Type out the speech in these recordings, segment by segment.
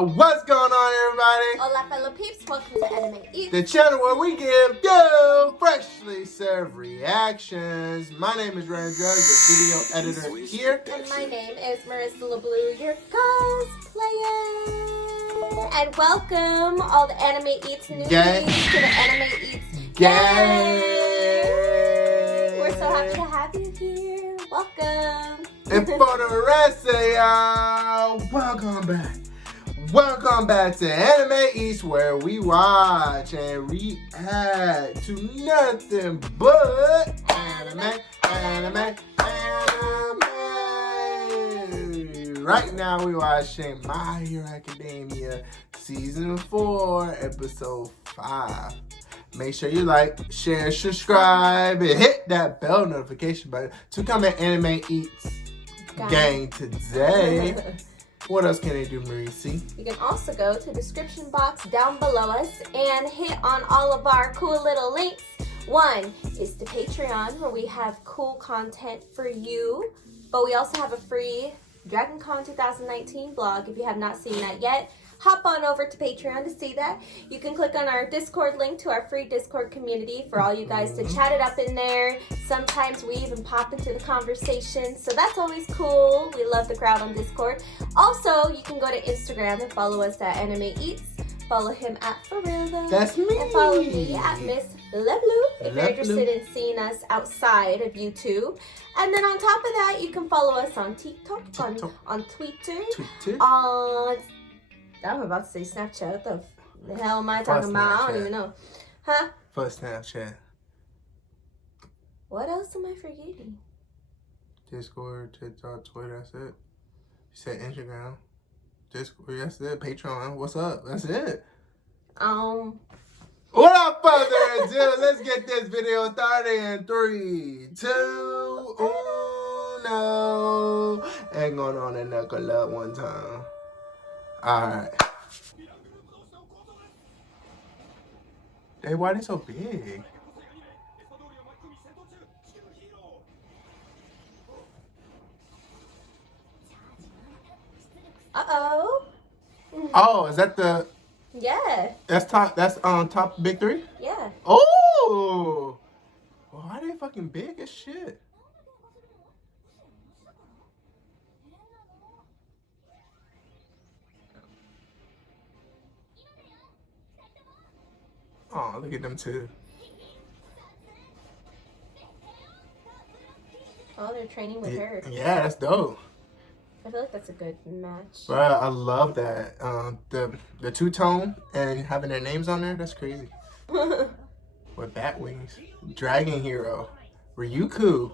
What's going on, everybody? Hola, fellow peeps. Welcome to Anime Eats, The channel where we give you freshly served reactions. My name is Rendra, your video editor here. and my name is Marissa LeBlue, your cosplayer. And welcome all the Anime Eats newbies to the Anime Eats gang. We're so happy to have you here. Welcome. And for the rest of y'all, welcome back. Welcome back to Anime East, where we watch and react to nothing but anime. Right now we're watching My Hero Academia Season 4, Episode 5. Make sure you like, share, subscribe, and hit that bell notification button to come at Anime Eats gang today. What else can they do, Marisi? You can also go to the description box down below us and hit on all of our cool little links. One is the Patreon, where we have cool content for you, but we also have a free DragonCon 2019 blog. If you have not seen that yet, hop on over to Patreon to see that. You can click on our Discord link to our free Discord community for all you guys to chat it up in there. Sometimes we even pop into the conversation, so that's always cool. We love the crowd on Discord. Also, you can go to Instagram and follow us at Anime Eats. Follow him at ForReal. That's me. And follow me at Miss LeBlue if you're interested in seeing us outside of YouTube. And then on top of that, you can follow us on TikTok, on Twitter, on... I'm about to say Snapchat. What the hell am I talking about? I don't even know. Huh? For Snapchat. What else am I forgetting? Discord, TikTok, Twitter, that's it. You said Instagram. Discord, that's it. Patreon, what's up? That's it. Without further ado, let's get this video started in 3, 2, 1. And going on and knuckle up one time. Alright. Hey, why they so big? Uh-oh. Oh, is that the... Yeah. That's top big 3? Yeah. Oh! Well, why are they fucking big as shit? Oh, look at them two. Oh, they're training with her. Yeah, that's dope. I feel like that's a good match. Bro, I love that. The two-tone and having their names on there, that's crazy. With bat wings. Dragon Hero. Ryuku.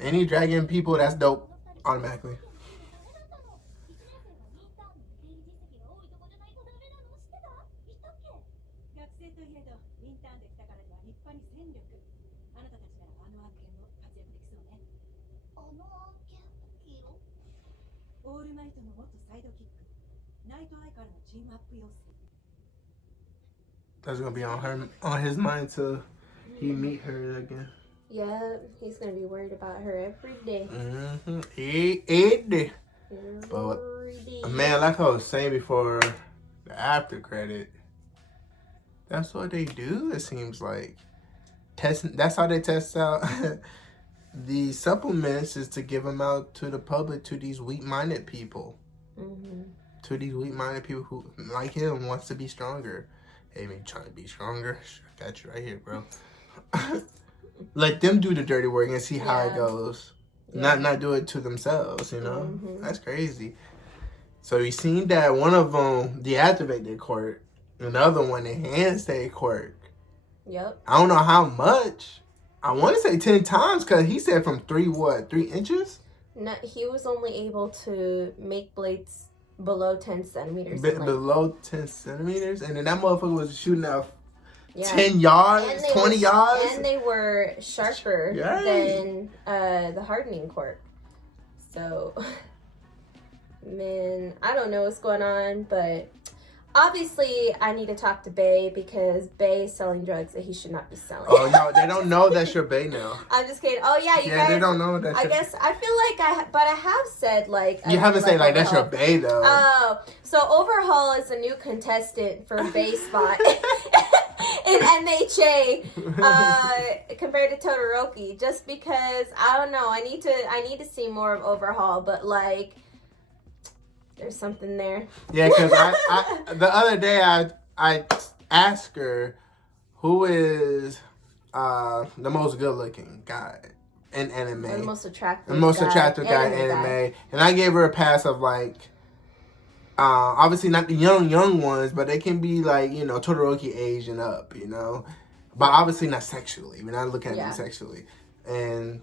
Any dragon people, that's dope automatically. That's gonna be on his mind till he meet her again. Yeah, he's gonna be worried about her every day. Every day. But man, like I was saying before, the after credit, that's what they do. It seems like that's how they test out the supplements, is to give them out to the public, to these weak-minded people, to these weak-minded people who, like him, wants to be stronger. Hey, man, trying to be stronger. I got you right here, bro. Let them do the dirty work and see how it goes. Yeah. Not do it to themselves, you know? That's crazy. So you seen that one of them deactivate their quirk, and the other one enhanced their quirk. Yep. I don't know how much. I want to say 10 times, because he said from 3 inches? No, he was only able to make blades below 10 centimeters. Below 10 centimeters? And then that motherfucker was shooting out 10 yards, 20 yards. And they were sharper than the hardening quirk. So, man, I don't know what's going on, but Obviously, I need to talk to Bae because Bae is selling drugs that he should not be selling. Oh, no, they don't know that's your Bae now. I'm just kidding. Oh, yeah, you guys. They don't know that. I guess, I feel like but I have said, like. You haven't said, like, that's your Bae, though. Oh, so Overhaul is a new contestant for Bae spot in MHA compared to Todoroki. Just because, I don't know, I need to see more of Overhaul, but, like. There's something there. Yeah, because I the other day I asked her who is the most good looking guy in anime. Or the most attractive. Attractive guy in anime. And I gave her a pass of like obviously not the young ones, but they can be like, you know, Todoroki age and up, you know. But obviously not sexually. We're not looking at them sexually. And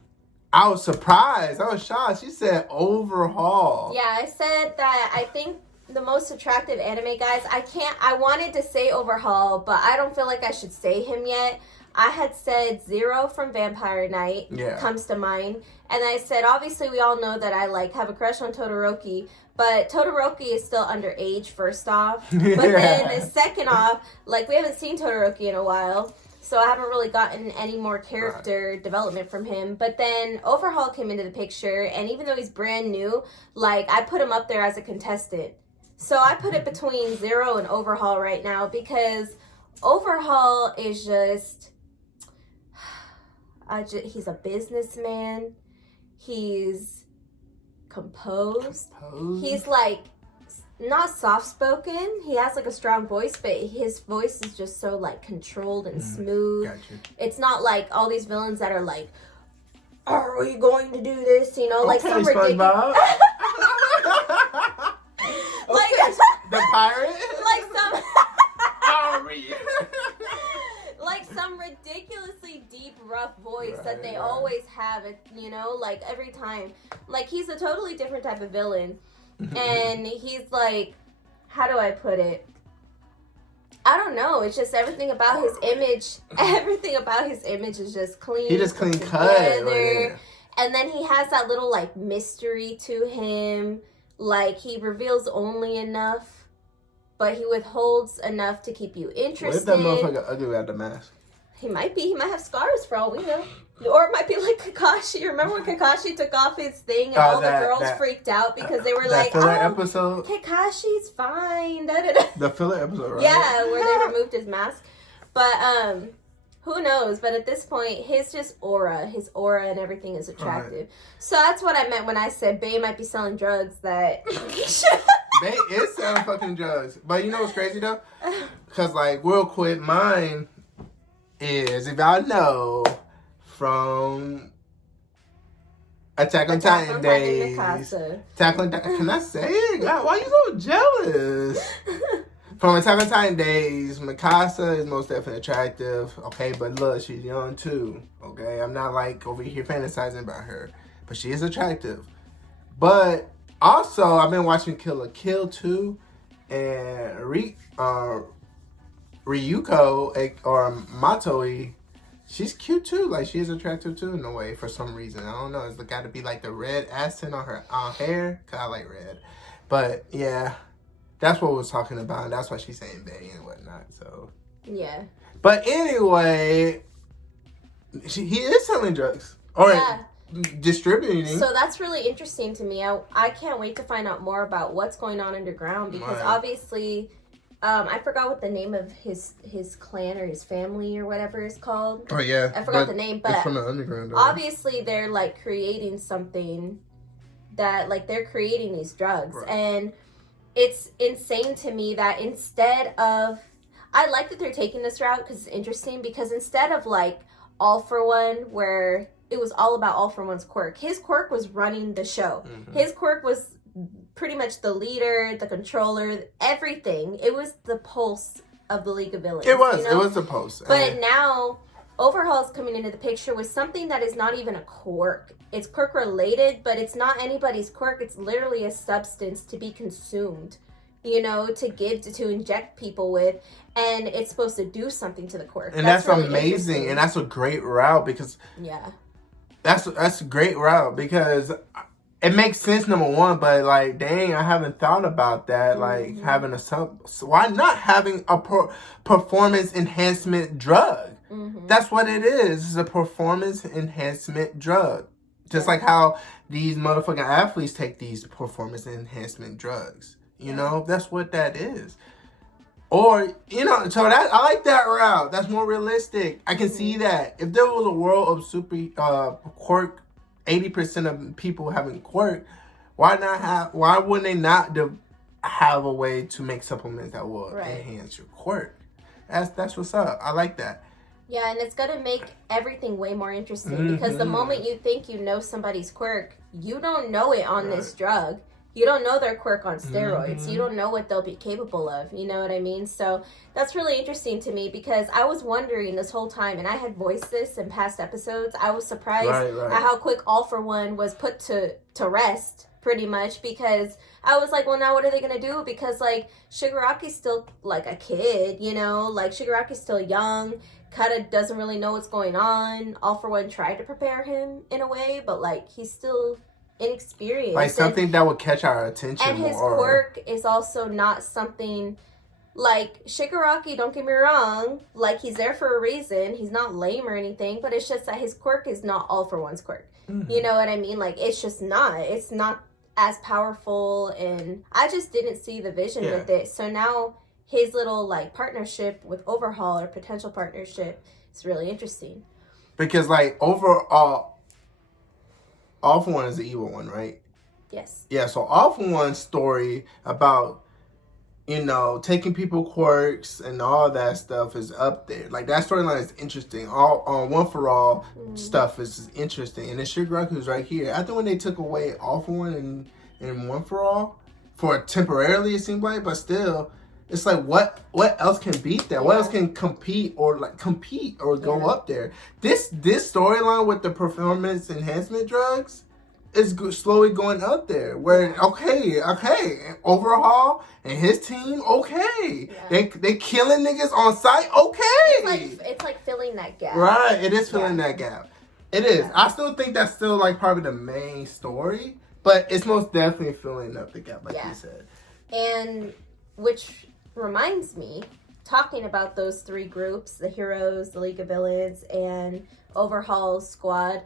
I was surprised. I was shocked. She said Overhaul. Yeah, I said that I think the most attractive anime guys, I wanted to say Overhaul, but I don't feel like I should say him yet. I had said Zero from Vampire Knight comes to mind. And I said, obviously we all know that I like have a crush on Todoroki, but Todoroki is still underage, first off. But then second off, like we haven't seen Todoroki in a while. So I haven't really gotten any more character development from him. But then Overhaul came into the picture, and even though he's brand new, like, I put him up there as a contestant. So I put it between Zero and Overhaul right now, because Overhaul is just he's a businessman. He's composed. He's, like, not soft-spoken. He has, like, a strong voice, but his voice is just so, like, controlled and smooth. Gotcha. It's not like all these villains that are like, are we going to do this? You know, like some ridiculous... like the pirate? Like some... Ari. Like some ridiculously deep, rough voice that they always have, you know, like, every time. Like, he's a totally different type of villain. And he's like, how do I put it? I don't know. It's just everything about his image. Everything about his image is just clean. He just clean cut. And then he has that little like mystery to him. Like he reveals only enough, but he withholds enough to keep you interested. What if that motherfucker ugly without the mask? He might be. He might have scars for all we know. Or it might be like Kakashi. Remember when Kakashi took off his thing and all the girls freaked out because they were like, filler episode? Kakashi's fine. Da, da, da. The filler episode, right? Yeah, where they removed his mask. But who knows? But at this point, his aura and everything is attractive. Right. So that's what I meant when I said Bae might be selling drugs. That Bae is selling fucking drugs. But you know what's crazy though? Because like real quick, mine is, if y'all know, from Attack on Titan days. Attack on Titan. Can I say it? God, why you so jealous? From Attack on Titan days, Mikasa is most definitely attractive. Okay, but look, she's young too. Okay, I'm not like over here fantasizing about her, but she is attractive. But also, I've been watching Kill la Kill 2, and Ryuko or Matoi. She's cute too. Like, she's attractive too in a way for some reason. I don't know. It's got to be like the red accent on her hair. Because I like red. But yeah, that's what we're talking about. And that's why she's saying Bae and whatnot. So yeah. But anyway, he is selling drugs. Or distributing. So that's really interesting to me. I can't wait to find out more about what's going on underground. Because obviously... I forgot what the name of his clan or his family or whatever is called. Oh, yeah. I forgot the name, but it's from the underground. Obviously, they're, like, creating something that, like, they're creating these drugs. Right. And it's insane to me that instead of... I like that they're taking this route because it's interesting, because instead of, like, All For One, where it was all about All For One's quirk, his quirk was running the show. Mm-hmm. His quirk was... pretty much the leader, the controller, everything. It was the pulse of the League of Villains. It was. You know? It was the pulse. But now, Overhaul's coming into the picture with something that is not even a quirk. It's quirk related, but it's not anybody's quirk. It's literally a substance to be consumed, you know, to give, to inject people with. And it's supposed to do something to the quirk. And that's really amazing. And that's a great route because... Yeah. That's a great route because... it makes sense, number one, but like, dang, I haven't thought about that. Like, having why not having a performance enhancement drug? That's what it is. It's a performance enhancement drug. Just like how these motherfucking athletes take these performance enhancement drugs. You know, that's what that is. Or, you know, so that I like that route. That's more realistic. I can see that. If there was a world of super quirk, 80% of people having quirk, why wouldn't they not have a way to make supplements that will enhance your quirk? That's what's up. I like that. Yeah, and it's going to make everything way more interesting because the moment you think you know somebody's quirk, you don't know it on this drug. You don't know their quirk on steroids. You don't know what they'll be capable of. You know what I mean? So that's really interesting to me because I was wondering this whole time, and I had voiced this in past episodes. I was surprised at how quick All For One was put to rest, pretty much, because I was like, well, now what are they going to do? Because, like, Shigaraki's still, like, a kid, you know? Like, Shigaraki's still young. Kata doesn't really know what's going on. All For One tried to prepare him in a way, but, like, he's still inexperienced. Like something that would catch our attention. And his quirk is also not something like Shigaraki, don't get me wrong, like he's there for a reason. He's not lame or anything, but it's just that his quirk is not All For One's quirk. You know what I mean? Like it's just not. It's not as powerful, and I just didn't see the vision with it. So now his little like partnership with Overhaul or potential partnership is really interesting. Because like overall, All For One is the evil one, right? Yes. Yeah, so All For One's story about, you know, taking people quirks and all that stuff is up there. Like, that storyline is interesting. One For All stuff is interesting. And then Shigaraku's right here. I think when they took away All For One and One For All, for temporarily it seemed like, but still, it's like, what else can beat that? What else can compete or go up there? This storyline with the performance enhancement drugs is slowly going up there. Where okay, Overhaul and his team, they killing niggas on site, It's like filling that gap. Right, it is filling that gap. It is. Yeah. I still think that's still like probably the main story, but it's most definitely filling up the gap, like you said. And which reminds me, talking about those three groups, the Heroes, the League of Villains, and Overhaul's squad,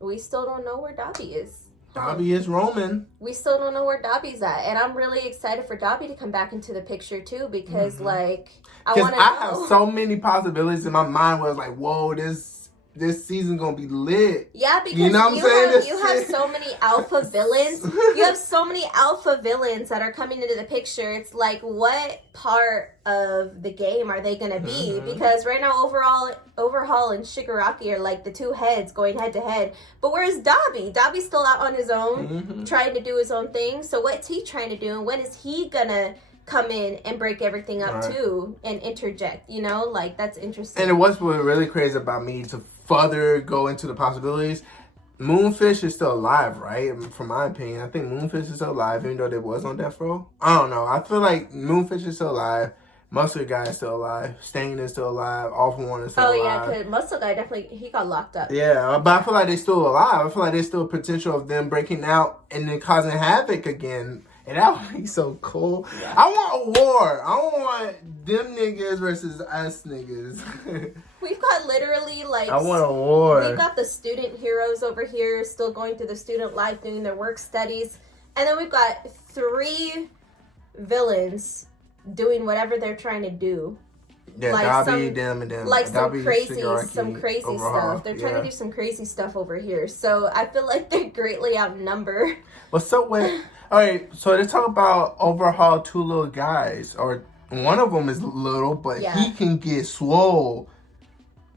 we still don't know where Dabi is. Dabi is roaming. We still don't know where Dabi's at. And I'm really excited for Dabi to come back into the picture, too, because, like, I want to know. I have so many possibilities in my mind where it's like, whoa, this season gonna be lit. Yeah, because you have so many alpha villains. You have so many alpha villains that are coming into the picture. It's like, what part of the game are they gonna be? Because right now, Overhaul and Shigaraki are like the two heads going head to head. But where's Dabi? Dabi's still out on his own, trying to do his own thing. So what's he trying to do? And when is he gonna come in and break everything up too and interject? You know, like that's interesting. And what's really crazy about me to further go into the possibilities, Moonfish is still alive, right? From my opinion, I think Moonfish is still alive, even though they was on death row. I don't know. I feel like Moonfish is still alive. Muscle Guy is still alive. Stain is still alive. All For One is still alive. Oh, yeah, because Muscle Guy definitely, he got locked up. Yeah, but I feel like they're still alive. I feel like there's still potential of them breaking out and then causing havoc again. And that would be so cool. Yeah. I want a war. I don't want them niggas versus us niggas. We've got literally like... I want a war. We've got the student heroes over here still going through the student life, doing their work studies. And then we've got 3 villains doing whatever they're trying to do. Yeah, like Dabi, them, and them. Like Dabi, some crazy Overhaul. stuff. They're trying to do some crazy stuff over here. So I feel like they're greatly outnumbered. What's up with... All right, so let's talk about Overhaul 2 little guys. Or one of them is little, but he can get swole.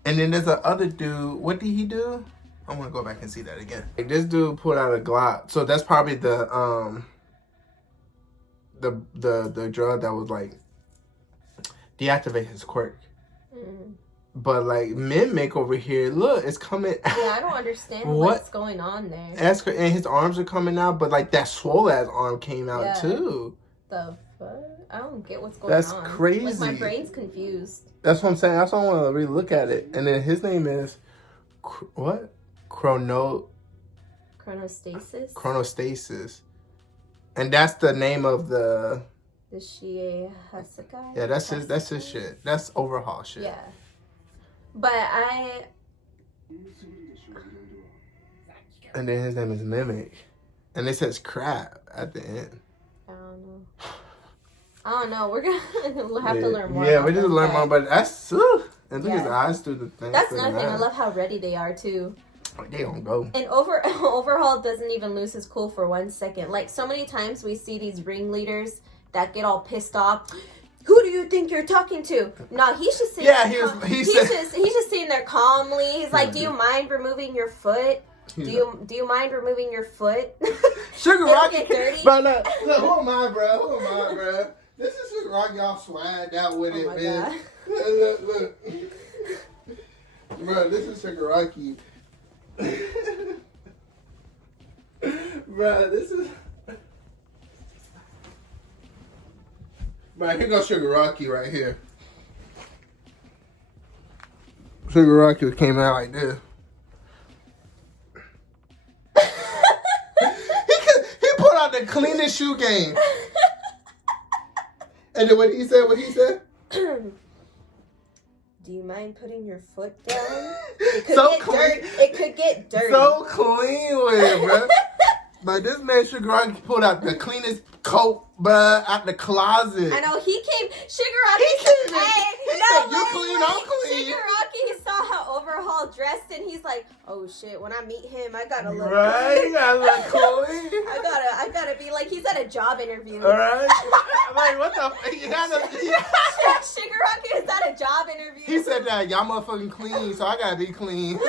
And then there's the other dude. What did he do? I want to go back and see that again. Like, this dude pulled out a Clout. So that's probably the drug that was like deactivate his quirk. But like Mimic over here, look, it's coming. Yeah, I don't understand what's going on there. And his arms are coming out, but like that swole ass arm came out too. The fuck? I don't get what's going on. That's crazy. Like my brain's confused. That's what I'm saying. That's why I want to really look at it. And then his name is what? Chronosis. Chronostasis. And that's the name of the Shie Hasakai. Yeah, that's his shit. That's Overhaul shit. Yeah. But And then his name is Mimic. And it says crap at the end. I don't know. We're gonna have to learn more. Yeah, we just learn more, but that's and look at his eyes through the thing. That's another thing. I love how ready they are too. They don't go. And Overhaul doesn't even lose his cool for 1 second. Like, so many times we see these ringleaders that get all pissed off. Who do you think you're talking to? No, he's just sitting. Yeah, he's just sitting there calmly. He's like, "Do you mind removing your foot? Do you mind removing your foot?" Sugar Rocky, get dirty. But look, who am I, bro? This is Sugar Rocky. Y'all swagged out with it, man. Look, bro. This is Sugar Rocky. Bro, this is. Bro, here goes Sugar Rocky right here. Sugar Rocky came out like this. he put out the cleanest shoe game. And then what he said? Do you mind putting your foot down? It could get dirty. So clean with it, bro. But this man Sugar Rocky pulled out the cleanest coat, bro, out the closet. I know, he came. Sugar Rocky said, "You clean, I'm clean." Sugar Rocky saw how Overhaul dressed, and he's like, "Oh shit! When I meet him, I gotta look. Right, you gotta look clean. I gotta be like he's at a job interview. All right, like what the? Sugar Rocky is at a job interview. He said that y'all motherfucking clean, so I gotta be clean.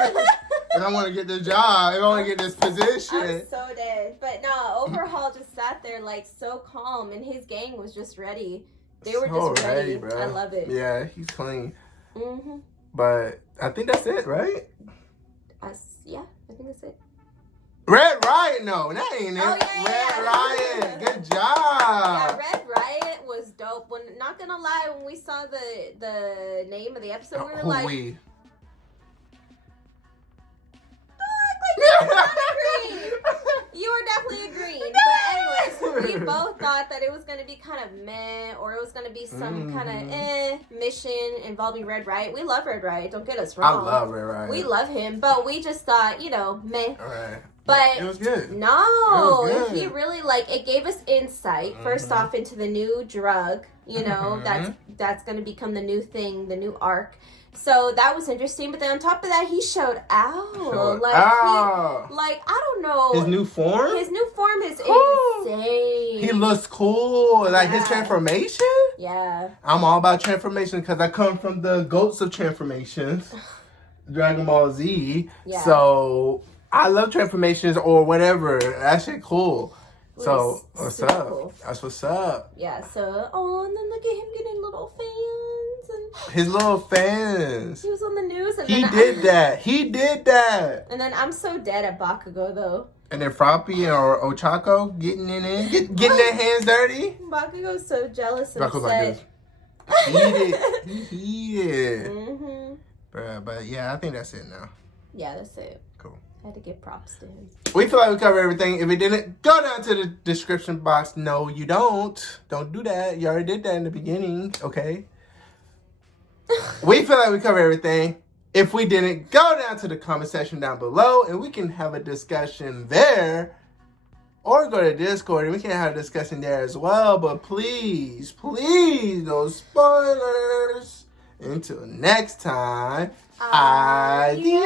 And I want to get this job. I want to get this position. I'm so dead. But no, Overhaul just sat there like so calm, and his gang was just ready. They were so just ready. bro. I love it. Yeah, he's clean. Mhm. But I think that's it, right? Yeah, I think that's it. Red Riot, no, that ain't it. Oh, yeah. Red Riot, good job. Yeah, Red Riot was dope. Not gonna lie, when we saw the name of the episode, we were like, you were definitely agreeing. But anyways, we both thought that it was going to be kind of meh, or it was going to be some kind of mission involving Red Riot. We love Red Riot, don't get us wrong. I love Red Riot. We love him, but we just thought, meh. All right. But it was good. No, it was good. he really it gave us insight first off into the new drug, that's going to become the new thing, the new arc. So that was interesting, but then on top of that, he showed out. I don't know. His new form? His new form is insane. He looks cool. Like his transformation? Yeah. I'm all about transformation because I come from the goats of transformations. Dragon Ball Z. Yeah. So I love transformations or whatever. That shit cool. So what's up? Cool. That's what's up. Yeah, so and then look at him getting little fans and his little fans. He was on the news and he did that. And then I'm so dead at Bakugo though. And then Froppy or Ochako getting getting their hands dirty. Bakugo's so jealous and upset. He heated. Mm-hmm. But yeah, I think that's it now. Yeah, that's it. Cool. I had to give props to him. We feel like we covered everything. If we didn't, go down to the description box. No, you don't. Don't do that. You already did that in the beginning, okay? We feel like we covered everything. If we didn't, go down to the comment section down below and we can have a discussion there. Or go to Discord and we can have a discussion there as well. But please, no spoilers. Until next time, adios.